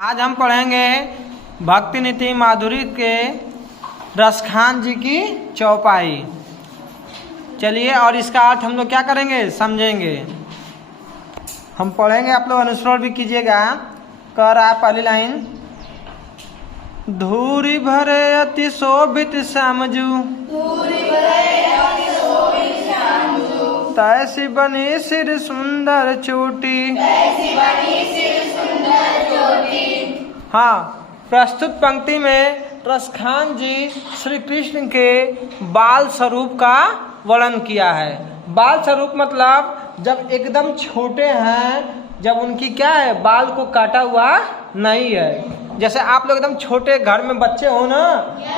आज हम पढ़ेंगे भक्ति नीति माधुरी के रसखान जी की चौपाई। चलिए, और इसका अर्थ हम लोग क्या करेंगे, समझेंगे। हम पढ़ेंगे, आप लोग अनुसरण भी कीजिएगा। कह रहा है पहली लाइन, धूरी भरे अति शोभित समझू, तैसी बनी सिर सुंदर चोटी। हाँ, प्रस्तुत पंक्ति में रसखान जी श्री कृष्ण के बाल स्वरूप का वर्णन किया है। बाल स्वरूप मतलब जब एकदम छोटे हैं, जब उनकी क्या है, बाल को काटा हुआ नहीं है। जैसे आप लोग एकदम छोटे घर में बच्चे हो ना,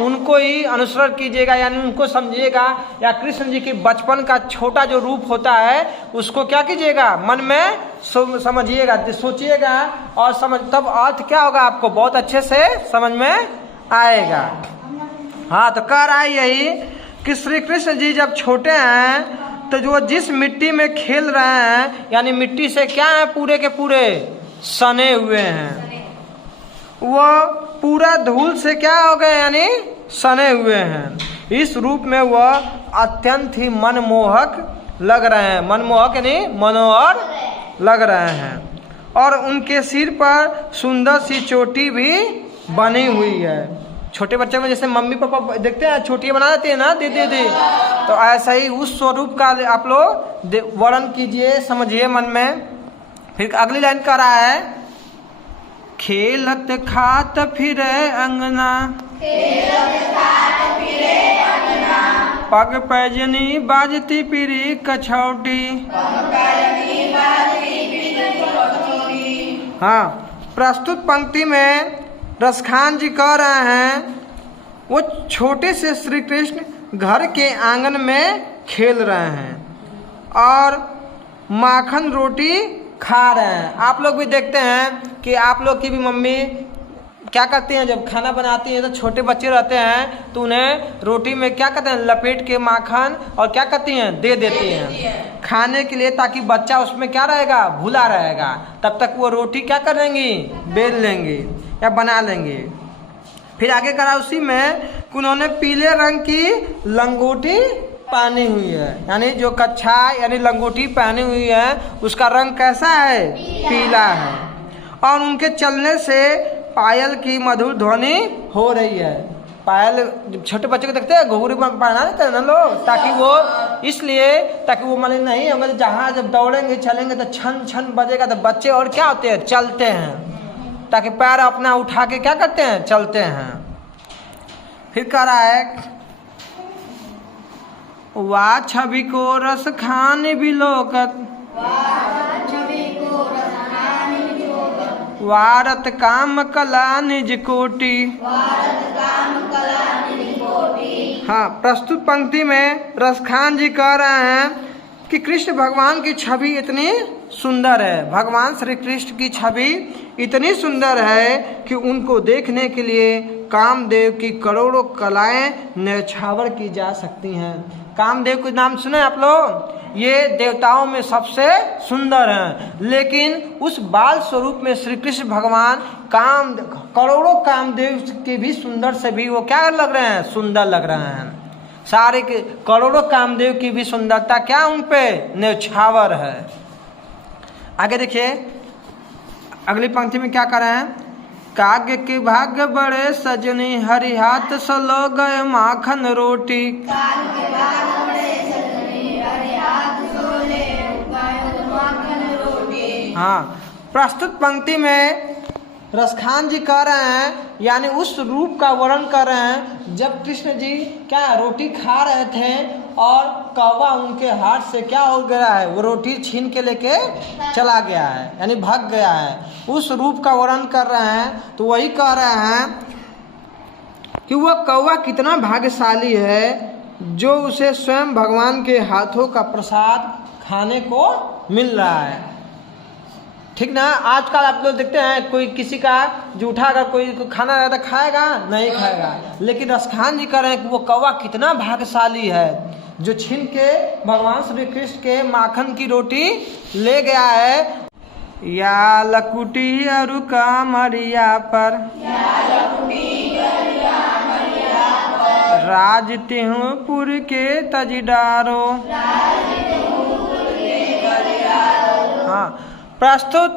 उनको ही अनुसरण कीजिएगा, यानी उनको समझिएगा, या कृष्ण जी के बचपन का छोटा जो रूप होता है उसको क्या कीजिएगा, मन में समझिएगा, सोचिएगा और समझ, तब अर्थ क्या होगा आपको बहुत अच्छे से समझ में आएगा। हाँ, तो कह रहा है यही कि श्री कृष्ण जी जब छोटे हैं तो जो जिस मिट्टी में खेल रहे हैं, यानी मिट्टी से क्या है, पूरे के पूरे सने हुए हैं, वो पूरा धूल से क्या हो गए, यानी सने हुए हैं। इस रूप में वह अत्यंत ही मनमोहक लग रहे हैं, मनमोहक यानी मनोहर लग रहे हैं। और उनके सिर पर सुंदर सी चोटी भी बनी हुई है। छोटे बच्चे में जैसे मम्मी पापा देखते हैं चोटी बना देते हैं ना, दीदी, तो ऐसा ही उस स्वरूप का आप लोग वर्णन कीजिए, समझिए मन में। फिर अगली लाइन कर रहा है, खेलत खात फिरे अंगना, पग पैजनी बाजती पिरी कछौटी। हाँ, प्रस्तुत पंक्ति में रसखान जी कह रहे हैं वो छोटे से श्री कृष्ण घर के आंगन में खेल रहे हैं और माखन रोटी खा रहे हैं। आप लोग भी देखते हैं कि आप लोग की भी मम्मी क्या करती हैं, जब खाना बनाती हैं तो छोटे बच्चे रहते हैं तो उन्हें रोटी में क्या करते हैं, लपेट के माखन और क्या करती हैं, दे देती हैं खाने के लिए, ताकि बच्चा उसमें क्या रहेगा, भूला रहेगा। तब तक वो रोटी क्या करेंगी, बेल लेंगे या बना लेंगे। फिर आगे करा उसी में, उन्होंने पीले रंग की लंगोटी पहनी हुई है, यानी जो कच्छा यानी लंगोटी पहनी हुई है उसका रंग कैसा है, पीला है। और उनके चलने से पायल की मधुर ध्वनि हो रही है। पायल छोटे बच्चे को देखते हैं, घुंघरू पहना देते हैं ना लोग, ताकि वो इसलिए ताकि वो मान नहीं होंगे, जहाँ जब दौड़ेंगे चलेंगे तो छन छन बजेगा, तो बच्चे और क्या होते हैं, चलते हैं, ताकि पैर अपना उठा के क्या करते हैं, चलते हैं। फिर कह रहा है, वाह छवि को रस खान बिलोकत, वारत काम कला निज कोटि। हाँ, प्रस्तुत पंक्ति में रसखान जी कह रहे हैं कि कृष्ण भगवान की छवि इतनी सुंदर है, भगवान श्री कृष्ण की छवि इतनी सुंदर है कि उनको देखने के लिए कामदेव की करोड़ों कलाएं न्यौछावर की जा सकती हैं। कामदेव के नाम सुने आप लोग, ये देवताओं में सबसे सुंदर हैं, लेकिन उस बाल स्वरूप में श्री कृष्ण भगवान करोड़ों कामदेव के भी सुंदर से भी वो क्या लग रहे हैं, सुंदर लग रहे हैं। सारे के करोड़ों कामदेव की भी सुंदरता क्या उन पे न्यौछावर है। आगे देखिए, अगली पंक्ति में क्या कर रहे हैं, काग्य के भाग्य बड़े सजनी, हरि हाथ सलो गए माखन रोटी। हाँ, प्रस्तुत पंक्ति में रसखान जी कह रहे हैं, यानी उस रूप का वर्णन कर रहे हैं जब कृष्ण जी क्या रोटी खा रहे थे और कौवा उनके हाथ से क्या हो गया है, वो रोटी छीन के लेके चला गया है, यानी भाग गया है। उस रूप का वर्णन कर रहे हैं, तो वही कह रहे हैं कि वह कौवा कितना भाग्यशाली है जो उसे स्वयं भगवान के हाथों का प्रसाद खाने को मिल रहा है। ठीक ना, आजकल आप लोग देखते हैं कोई किसी का जूठा अगर कोई खाना रहता खाएगा नहीं खाएगा, लेकिन रसखान जी कह रहे हैं कि वो कौवा कितना भाग्यशाली है जो छीन के भगवान श्री कृष्ण के माखन की रोटी ले गया है। या लकुटी अरु कामरिया पर राज तिहुपुर के तजदारो। हाँ, प्रस्तुत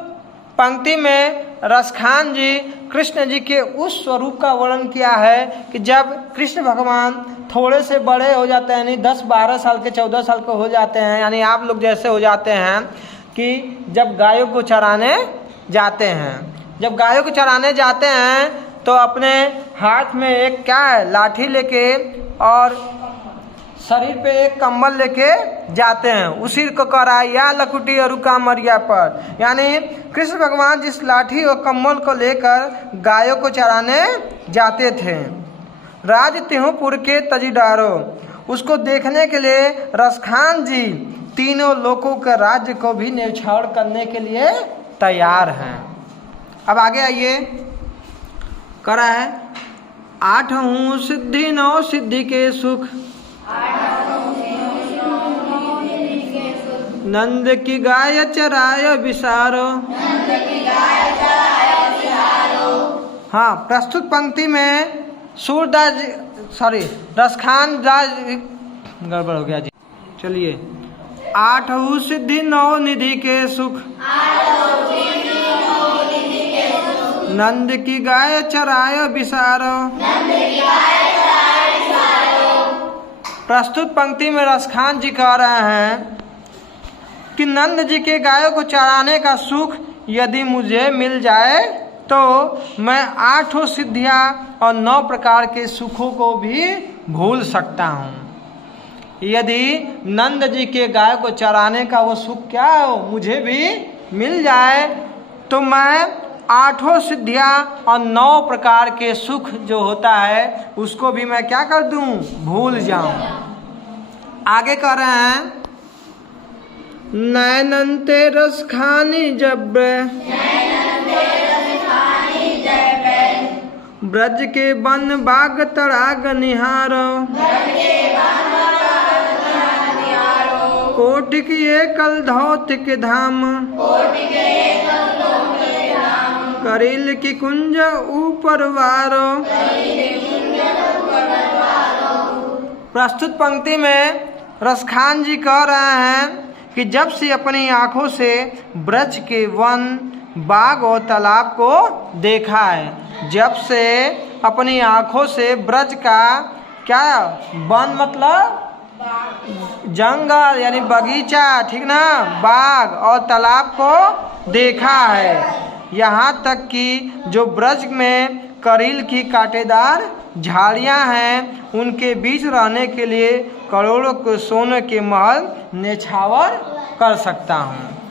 पंक्ति में रसखान जी कृष्ण जी के उस स्वरूप का वर्णन किया है कि जब कृष्ण भगवान थोड़े से बड़े हो जाते हैं, यानी 10-12 साल के 14 साल के हो जाते हैं, यानी आप लोग जैसे हो जाते हैं कि जब गायों को चराने जाते हैं, जब गायों को चराने जाते हैं तो अपने हाथ में एक क्या है, लाठी लेके और शरीर पे एक कंबल लेके जाते हैं। उसी को कह रहा है या लकुटी अरु कामरिया पर, यानी कृष्ण भगवान जिस लाठी और कंबल को लेकर गायों को चराने जाते थे। राज तिहुपुर के तजदारो, उसको देखने के लिए रसखान जी तीनों लोगों के राज्य को भी न्यौछावर करने के लिए तैयार हैं। अब आगे आइए, करा है 8 सिद्धि 9 सिद्धि के सुख, नंद की गाय चराय विसारो। हाँ, प्रस्तुत पंक्ति में सूरदास रसखान दास, गड़बड़ हो गया जी, चलिए। 8 सिद्धि 9 निधि के सुख, नंद की गाय चराय विसारो। प्रस्तुत पंक्ति में रसखान जी कह रहे हैं कि नंद जी के गायों को चराने का सुख यदि मुझे मिल जाए तो मैं 8 सिद्धियां और 9 प्रकार के सुखों को भी भूल सकता हूँ। यदि नंद जी के गायों को चराने का वो सुख क्या हो मुझे भी मिल जाए तो मैं 8 सिद्धियां और 9 प्रकार के सुख जो होता है उसको भी मैं क्या कर दूं, भूल जाऊं। आगे कह रहे हैं नैनंते रसखानी जब ब्रज के वन बाग तड़ाग निहारो, कोटि किए कल धौतिक धाम, करील की कुंज ऊपर वारो। प्रस्तुत पंक्ति में रसखान जी कह रहे हैं कि जब से अपनी आंखों से ब्रज के वन बाग और तालाब को देखा है, जब से अपनी आंखों से ब्रज का क्या वन मतलब जंगल यानी बगीचा, ठीक ना, बाग और तालाब को देखा है, यहाँ तक कि जो ब्रज में करील की कांटेदार झाड़ियाँ हैं उनके बीच रहने के लिए करोड़ों के सोने के महल न्यौछावर कर सकता हूँ।